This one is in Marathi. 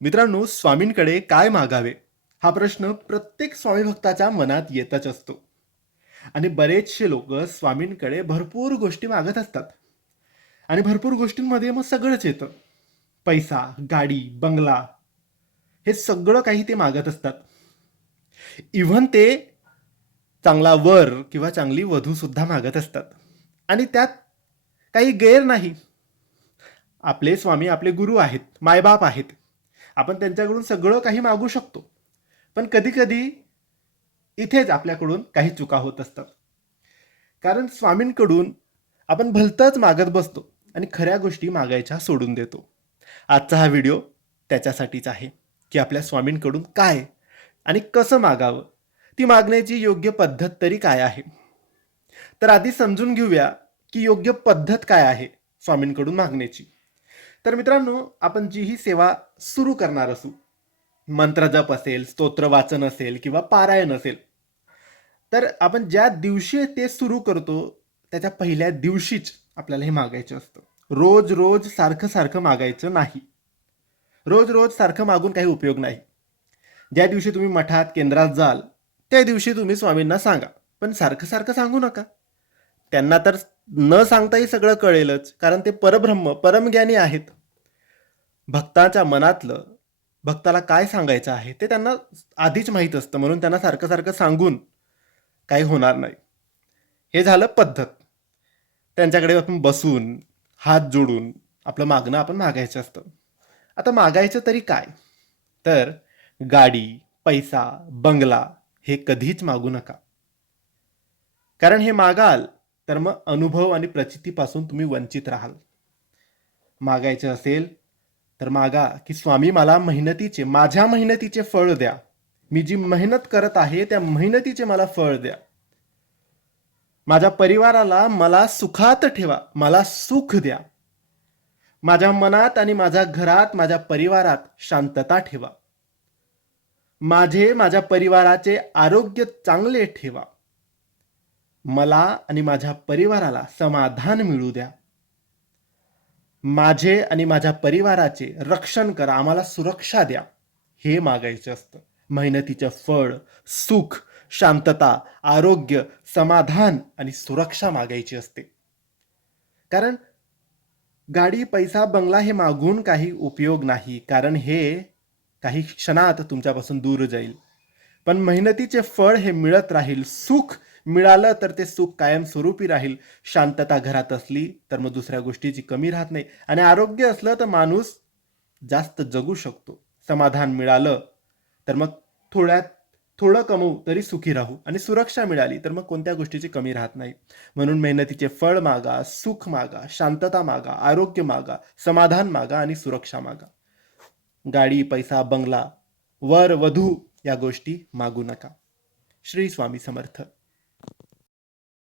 मित्रांनो स्वामींकडे काय मागावे? हा प्रश्न प्रत्येक स्वामी भक्ताच्या मनात येतच असतो. आणि बरेचसे लोक स्वामींकडे भरपूर गोष्टी मागत असतात. आणि भरपूर गोष्टींमध्ये मग सगळंच येतं. पैसा गाडी बंगला हे सगळं काही ते मागत असतात. इव्हन ते चांगला वर किंवा चांगली वधूसुद्धा मागत असतात. आणि त्यात काही गैर नाही. आपले स्वामी आपले गुरु आहेत मायबाप आहेत. आपण त्यांच्याकडून सगळं काही मागू शकतो. पण कधीकधी इथेच आपल्याकडून काही चुका होत असतात. कारण स्वामींकडून आपण भलतंच मागत बसतो आणि खऱ्या गोष्टी मागायच्या सोडून देतो. आजचा हा व्हिडिओ त्याच्यासाठीच आहे की आपल्या स्वामींकडून काय आणि कसं मागावं ती मागण्याची योग्य पद्धत तरी काय आहे? तर आधी समजून घेऊया की योग्य पद्धत काय आहे स्वामींकडून मागण्याची. तर मित्रांनो आपण जी ही सेवा सुरू करणार असू मंत्रजप असेल स्तोत्र वाचन असेल किंवा पारायण असेल तर आपण ज्या दिवशी ते सुरू करतो त्याच्या पहिल्या दिवशीच आपल्याला हे मागायचं असतं. रोज रोज सारखं सारखं मागायचं नाही. रोज रोज सारखं मागून काही उपयोग नाही. ज्या दिवशी तुम्ही मठात केंद्रात जाल त्या दिवशी तुम्ही स्वामींना सांगा. पण सारखं सारखं सांगू नका. त्यांना तर न सांगताही सगळं कळेलच कारण ते परब्रह्म परमज्ञानी आहेत. भक्ताच्या मनातलं भक्ताला काय सांगायचं आहे ते त्यांना आधीच माहीत असतं म्हणून त्यांना सारखं सारखं सांगून काही होणार नाही. हे झालं पद्धत. त्यांच्याकडे आपण बसून हात जोडून आपलं मागणं आपण मागायचं असतं. आता मागायचं तरी काय? तर गाडी पैसा बंगला हे कधीच मागू नका. कारण हे मागाल तर मग अनुभव आणि प्रचितीपासून तुम्ही वंचित राहाल. मागायचं असेल तर मागा की स्वामी मला मेहनतीचे माझ्या मेहनतीचे फळ द्या. मी जी मेहनत करत आहे त्या मेहनतीचे मला फळ द्या. माझ्या परिवाराला मला सुखात ठेवा मला सुख द्या. माझ्या मनात आणि माझ्या घरात माझ्या परिवारात शांतता ठेवा. माझे माझ्या परिवाराचे आरोग्य चांगले ठेवा. मला आणि माझ्या परिवाराला समाधान मिळू द्या. माझे आणि माझ्या परिवाराचे रक्षण करा आम्हाला सुरक्षा द्या हे मागायचं असतं. मेहनतीचं फळ सुख शांतता आरोग्य समाधान आणि सुरक्षा मागायची असते. कारण गाडी पैसा बंगला हे मागून काही उपयोग नाही कारण हे काही क्षणात तुमच्यापासून दूर जाईल. पण मेहनतीचे फळ हे मिळत राहील सुख मिळालं तर ते सुख कायमस्वरूपी राहील. शांतता घरात असली तर मग दुसऱ्या गोष्टीची कमी राहत नाही. आणि आरोग्य असलं तर माणूस जास्त जगू शकतो. समाधान मिळालं तर मग थोड्यात थोडं कमवू तरी सुखी राहू. आणि सुरक्षा मिळाली तर मग कोणत्या गोष्टीची कमी राहत नाही. म्हणून मेहनतीचे फळ मागा सुख मागा शांतता मागा आरोग्य मागा समाधान मागा आणि सुरक्षा मागा. गाडी पैसा बंगला वर वधू या गोष्टी मागू नका. श्री स्वामी समर्थ.